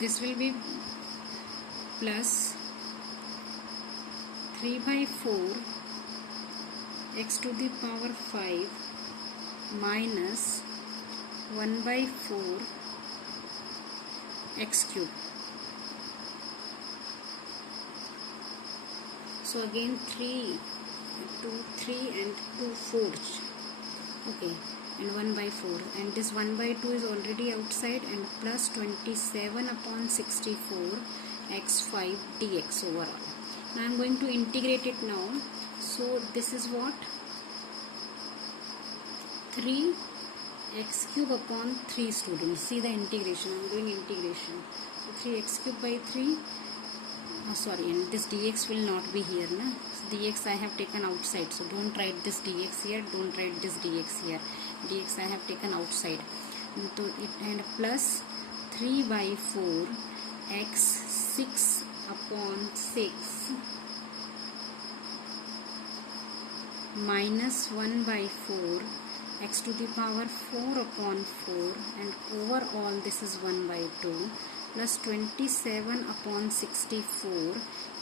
this will be plus 3 by 4 x to the power 5 minus 1 by 4 x cube. So again 3 and 2 fourths. Okay, and 1 by 4, and this 1 by 2 is already outside, and plus 27 upon 64 x5 dx overall. Now I am going to integrate it now. So this is what? 3 x cube upon 3 students. See the integration. I am doing integration. So 3 x cube by 3. Sorry, and this dx will not be here, na? So dx I have taken outside, so don't write this dx here, don't write this dx here. Dx I have taken outside. And plus 3 by 4 x 6 upon 6 minus 1 by 4 x to the power 4 upon 4, and overall this is 1 by 2 plus 27 upon 64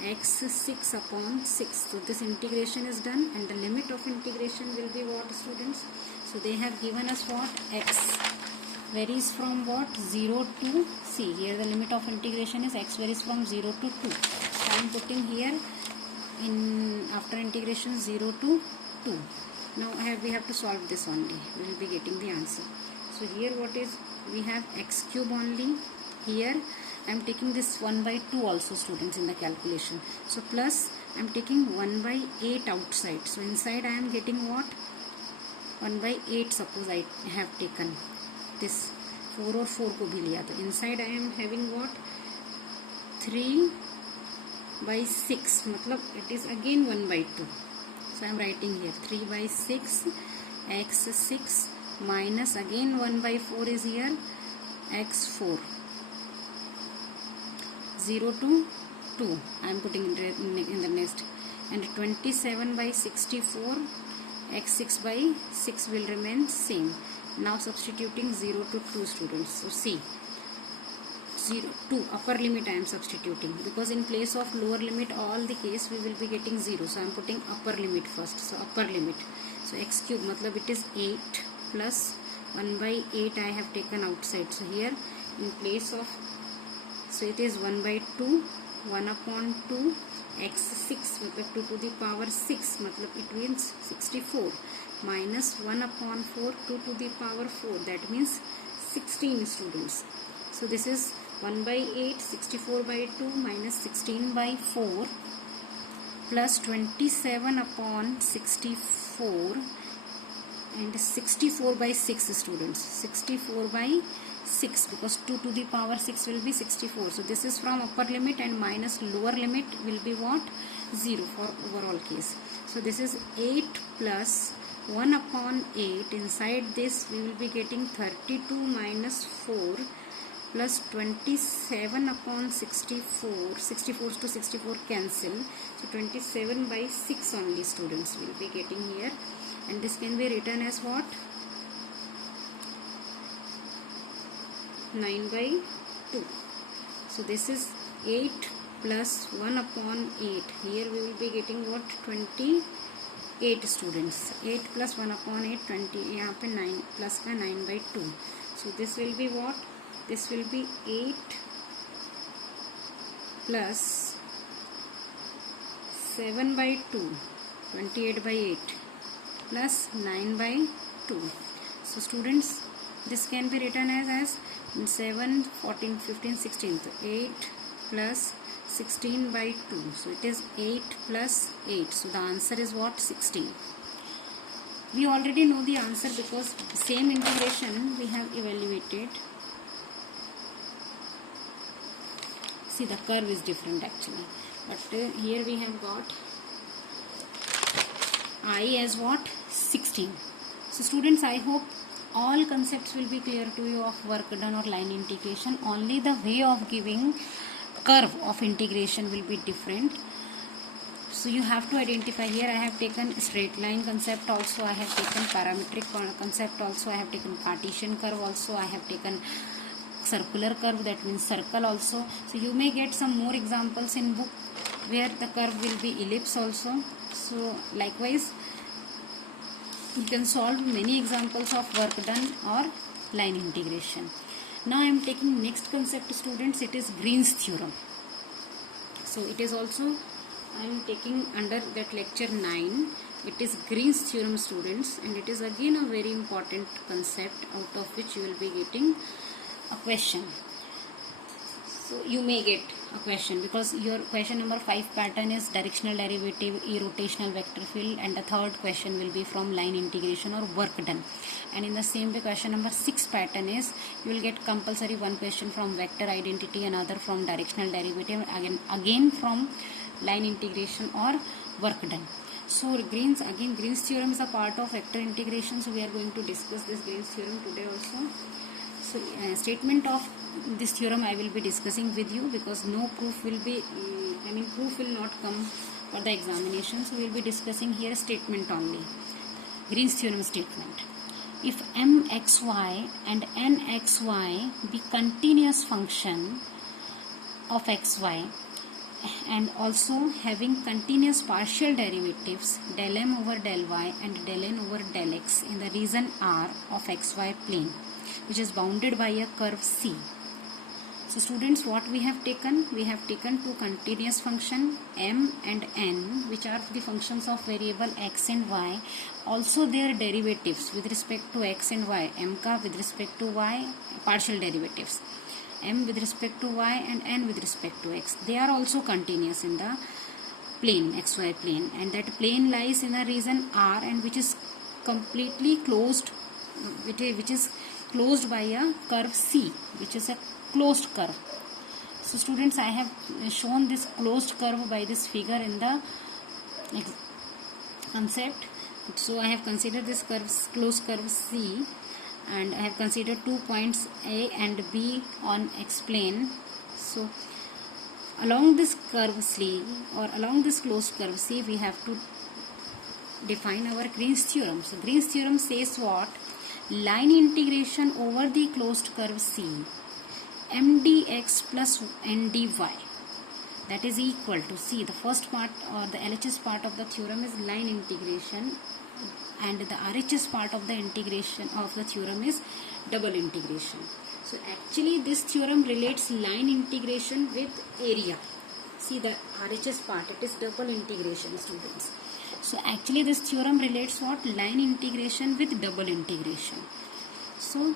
x 6 upon 6. So this integration is done, and the limit of integration will be what, students? So they have given us what? X varies from what? 0 to, see here the limit of integration is x varies from 0 to 2. So I am putting here in after integration 0 to 2. Now we have to solve this only. We will be getting the answer. So here what is? We have x cube only. Here I am taking this 1 by 2 also, students, in the calculation. So plus I am taking 1 by 8 outside. So inside I am getting what? 1 by 8 suppose I have taken. This 4 और 4 को भी लिया, तो inside I am having what? 3 by 6, मतलब it is again 1 by 2. So I am writing here 3 by 6 x 6 minus again 1 by 4 is here x 4. 0 to 2 I am putting in the next, and 27 by 64 x 6 by 6 will remain same. Now substituting 0 to 2, students. So see 0 2 upper limit I am substituting, because in place of lower limit all the case we will be getting 0. So I am putting upper limit first. So upper limit, so x cube matlab it is 8 plus 1 by 8 I have taken outside. So here in place of, so it is 1 by 2 1 upon 2 x 6 matlab 2 to the power 6 matlab it means 64 minus 1 upon 4 2 to the power 4, that means 16, students. So this is 1 by 8 64 by 2 minus 16 by 4 plus 27 upon 64 and 64 by 6, students. 64 by 6, because 2 to the power 6 will be 64. So this is from upper limit, and minus lower limit will be what? 0 for overall case. So this is 8 plus 1 upon 8. Inside this we will be getting 32 minus 4 plus 27 upon 64. 64 to 64 cancel. So 27 by 6 only, students, we will be getting here. And this can be written as what? 9 by 2. So this is 8 plus 1 upon 8. Here we will be getting what? 28, students. 8 plus 1 upon 8, 20. यहाँ पे 9 plus का 9 by 2. So this will be what? This will be 8 plus 7 by 2. 28 by 8 plus 9 by 2. So students, this can be written as 7, 14, 15, 16. So 8 plus 16 by 2. So it is 8 plus 8. So the answer is what? 16. We already know the answer because same integration we have evaluated. See, the curve is different actually. But here we have got I as what? 16. So students, I hope all concepts will be clear to you of work done or line integration. Only the way of giving curve of integration will be different. So you have to identify. Here I have taken straight line concept also, I have taken parametric concept also, I have taken Cartesian curve also, I have taken circular curve, that means circle also. So you may get some more examples in book where the curve will be ellipse also. So likewise you can solve many examples of work done or line integration. Now I am taking next concept, students. It is Green's theorem. So it is also I am taking under that lecture 9. It is Green's theorem, students, and it is again a very important concept out of which you will be getting a question. So you may get a question because your question number 5 pattern is directional derivative, irrotational vector field, and the third question will be from line integration or work done. And in the same way, question number 6 pattern is you will get compulsory one question from vector identity, another from directional derivative, again from line integration or work done. So Green's theorem is a part of vector integration. So we are going to discuss this Green's theorem today also. So statement of this theorem I will be discussing with you because no proof will be, proof will not come for the examination. So we will be discussing here statement only. Green's theorem statement. If mxy and nxy be continuous function of xy and also having continuous partial derivatives del m over del y and del n over del x in the region R of xy plane, which is bounded by a curve C. So students, what we have taken? We have taken two continuous function m and n, which are the functions of variable x and y, also their derivatives with respect to x and y, m ka with respect to y, partial derivatives, m with respect to y and n with respect to x. They are also continuous in the plane, xy plane, and that plane lies in a region R and which is completely closed, which is closed by a curve C, which is a closed curve. So students, I have shown this closed curve by this figure in the concept. So I have considered this closed curve C, and I have considered 2 points A and B on X plane. So along this curve C or along this closed curve C, we have to define our Green's theorem. So Green's theorem says what? Line integration over the closed curve C, m dx plus n dy, that is equal to, see, the first part or the LHS part of the theorem is line integration, and the RHS part of the integration of the theorem is double integration. So actually this theorem relates line integration with area. See, the RHS part, it is double integration, students. So actually this theorem relates what? Line integration with double integration. So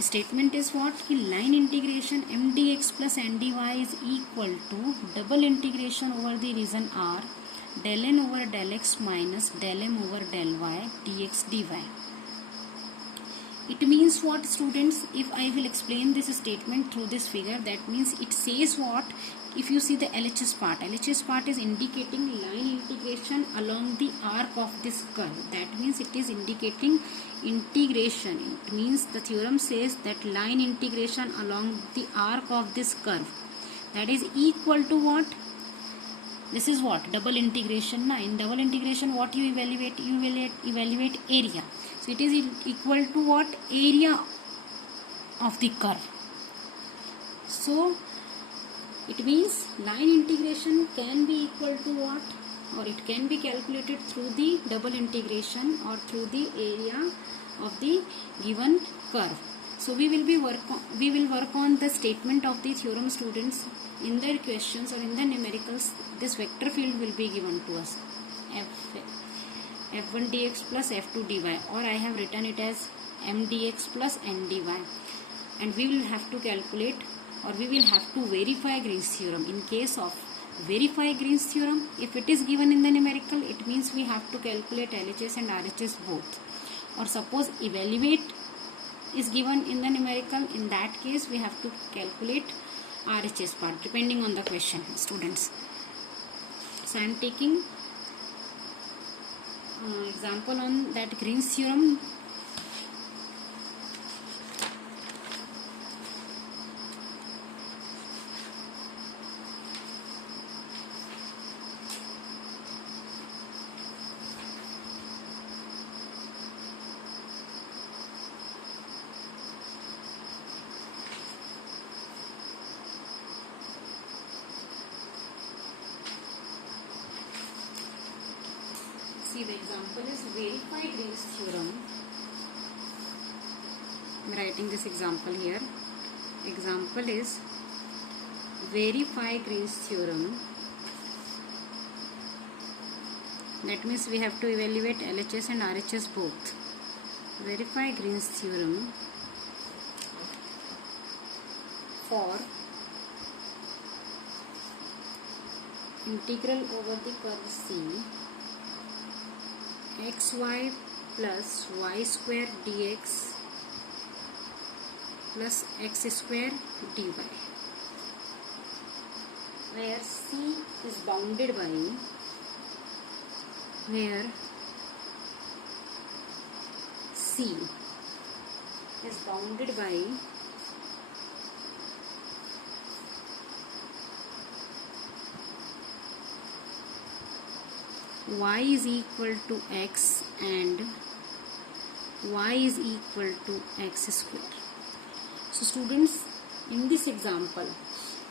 statement is what? Line integration m dx plus n dy is equal to double integration over the region R del n over del x minus del m over del y dx dy. It means what, students? If I will explain this statement through this figure, that means it says what? If you see the LHS part is indicating line integration along the arc of this curve. That means it is indicating integration. It means the theorem says that line integration along the arc of this curve, that is equal to what? This is what? Double integration. Now in double integration, what you evaluate? You evaluate area. So it is equal to what? Area of the curve. So it means line integration can be equal to what? Or it can be calculated through the double integration or through the area of the given curve. So we will work on the statement of the theorem, students. In the questions or in the numericals, this vector field will be given to us, f1 dx plus f2 dy, or I have written it as m dx plus n dy, and we will have to calculate, or we will have to verify Green's theorem. In case of verify Green's theorem, if it is given in the numerical, it means we have to calculate LHS and RHS both. Or suppose evaluate is given in the numerical, in that case we have to calculate RHS part depending on the question, students. So I am taking example on that Green's theorem. See, the example is verify Green's theorem. I am writing this example here. Example is verify Green's theorem. That means we have to evaluate LHS and RHS both. Verify Green's theorem for integral over the curve C xy plus y square dx plus x square dy, where C is bounded by, where C is bounded by y is equal to x and y is equal to x square. So students, in this example,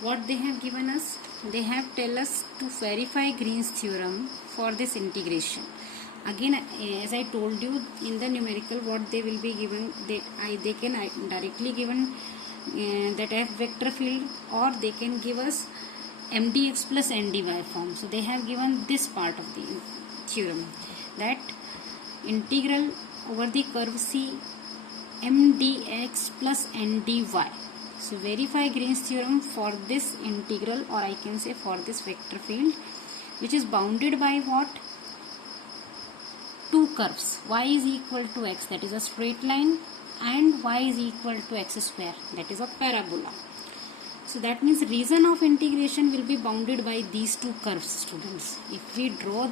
what they have given us, they have tell us to verify Green's theorem for this integration. Again, as I told you in the numerical, what they will be given, they can directly given that f vector field, or they can give us mdx plus ndy form. So they have given this part of the theorem, that integral over the curve C mdx plus ndy. So verify Green's theorem for this integral, or I can say for this vector field, which is bounded by what? Two curves. Y is equal to x, that is a straight line, and y is equal to x square, that is a parabola. So that means region of integration will be bounded by these two curves, students. If we draw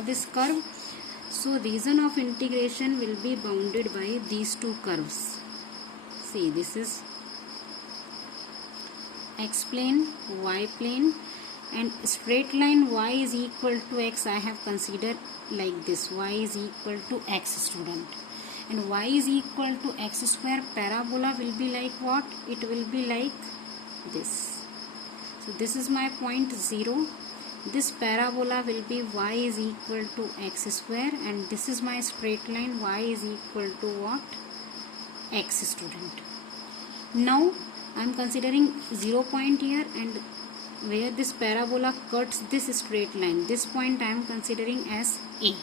this curve, so region of integration will be bounded by these two curves. See, this is x plane, y plane, and straight line y is equal to x I have considered like this. Y is equal to x, student. And y is equal to x square, parabola will be like what? It will be like this. So this is my point 0. This parabola will be y is equal to x square, and this is my straight line, y is equal to what? X, student. Now I am considering 0 point here, and where this parabola cuts this straight line, this point I am considering as A.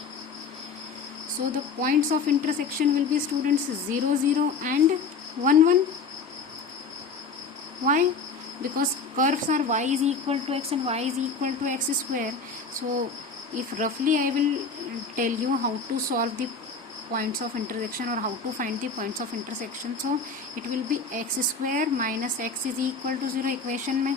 So the points of intersection will be, students, 0, 0 and 1, 1. Why? Because curves are y is equal to x and y is equal to x square. So if roughly I will tell you how to solve the points of intersection, or how to find the points of intersection, so it will be x square minus x is equal to 0 equation में